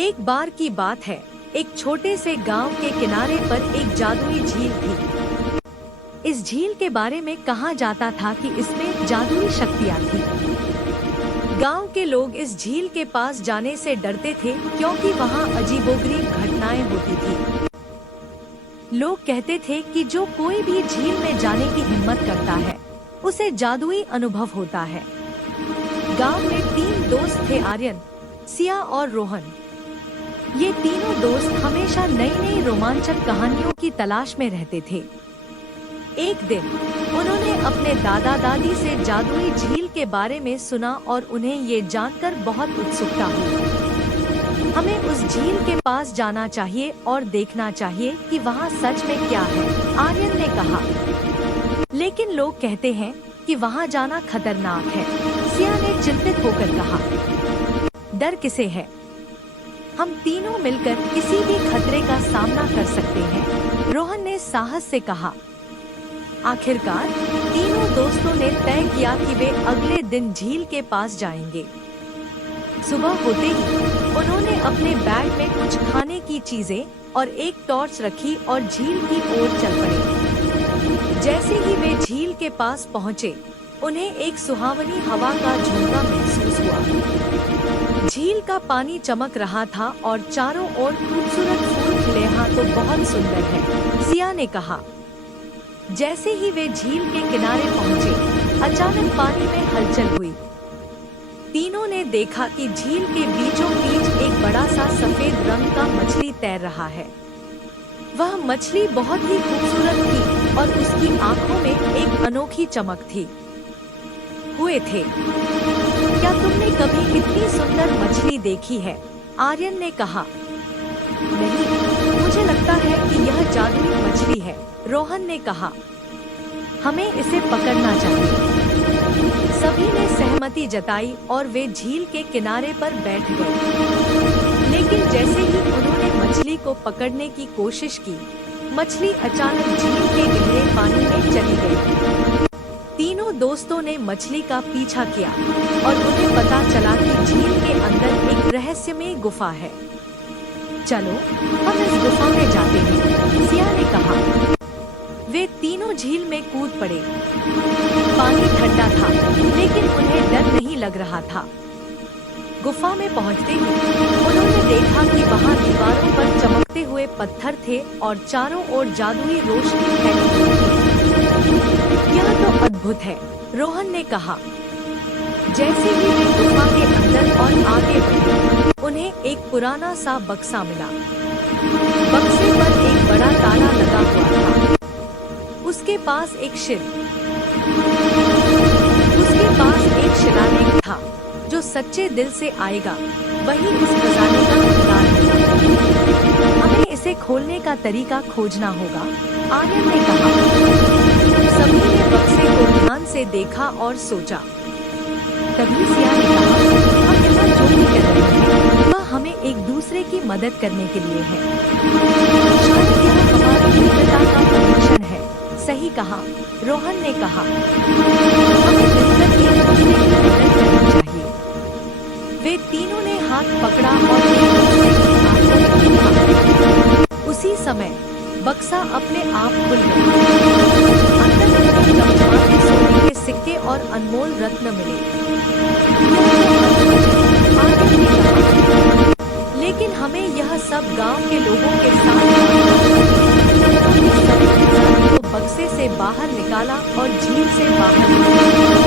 एक बार की बात है, एक छोटे से गांव के किनारे पर एक जादुई झील थी। इस झील के बारे में कहा जाता था कि इसमें जादुई शक्तियां थी। गांव के लोग इस झील के पास जाने से डरते थे क्योंकि वहां अजीबोगरीब घटनाएं होती थी। लोग कहते थे कि जो कोई भी झील में जाने की हिम्मत करता है, उसे जादुई अनुभव होता है। गांव में 3 दोस्त थे, आर्यन, सिया और रोहन। ये तीनों दोस्त हमेशा नई नई रोमांचक कहानियों की तलाश में रहते थे। एक दिन उन्होंने अपने दादा दादी से जादुई झील के बारे में सुना और उन्हें ये जानकर बहुत उत्सुकता हुई। हमें उस झील के पास जाना चाहिए और देखना चाहिए कि वहाँ सच में क्या है, आर्यन ने कहा। लेकिन लोग कहते हैं कि वहाँ जाना खतरनाक है, सिया ने चिंतित होकर कहा। डर किसे है? हम तीनों मिलकर किसी भी खतरे का सामना कर सकते हैं, रोहन ने साहस से कहा। आखिरकार तीनों दोस्तों ने तय किया कि वे अगले दिन झील के पास जाएंगे। सुबह होते ही उन्होंने अपने बैग में कुछ खाने की चीजें और एक टॉर्च रखी और झील की ओर चल पड़े। जैसे ही वे झील के पास पहुंचे, उन्हें एक सुहावनी हवा का झोंका महसूस हुआ। झील का पानी चमक रहा था और चारों ओर खूबसूरत फूल खिले। हाँ, तो बहुत सुंदर है, सिया ने कहा। जैसे ही वे झील के किनारे पहुंचे, अचानक पानी में हलचल हुई। तीनों ने देखा कि झील के बीचों बीच एक बड़ा सा सफेद रंग का मछली तैर रहा है। वह मछली बहुत ही खूबसूरत थी और उसकी आंखों में एक अनोखी चमक थी। हुए थे, क्या तुमने कभी इतनी सुंदर मछली देखी है? आर्यन ने कहा। नहीं, मुझे लगता है कि यह जादुई मछली है, रोहन ने कहा। हमें इसे पकड़ना चाहिए। सभी ने सहमति जताई और वे झील के किनारे पर बैठ गए। लेकिन जैसे ही उन्होंने मछली को पकड़ने की कोशिश की, मछली अचानक झील के गहरे पानी में चली गई। तीनों दोस्तों ने मछली का पीछा किया और उन्हें पता चला कि झील के अंदर एक रहस्यमय गुफा है। चलो, हम इस गुफा में जाते हैं, सिया ने कहा। वे तीनों झील में कूद पड़े। पानी ठंडा था, लेकिन उन्हें डर नहीं लग रहा था। गुफा में पहुंचते ही उन्होंने देखा कि वहां दीवारों पर चमकते हुए पत्थर थे और चारों ओर जादुई रोशनी फैली हुई थी। यह तो अद्भुत है, रोहन ने कहा। जैसे ही वे गुफा के अंदर और आगे बढ़े, उन्हें एक पुराना सा बक्सा मिला। बक्से पर एक बड़ा ताला लगा हुआ था। उसके पास एक शिलालेख था, जो सच्चे दिल से आएगा वही इस खजाने का हकदार होगा। हमें इसे खोलने का तरीका खोजना होगा, आर्यन ने कहा। सभी ने बक्से को ध्यान से देखा और सोचा। तभी सिया ने कहा, हम यहाँ जो भी कर रहे हैं, वह हमें एक दूसरे की मदद करने के लिए है। शायद यह हमारी मित्रता का परीक्षण है। सही कहा, रोहन ने कहा। हमें मिलकर एक दूसरे की मदद करनी चाहिए। वे तीनों ने हाथ पकड़ा और एक दूसरे की आंखों में देखा। उसी समय बक्सा अपने आप खुल गया। अंदर चमचमाते सोने के सिक्के और अनमोल रत्न मिले। लेकिन हमें यह सब गांव के लोगों के साथ बक्से से बाहर निकाला और झील से बाहर निकाला।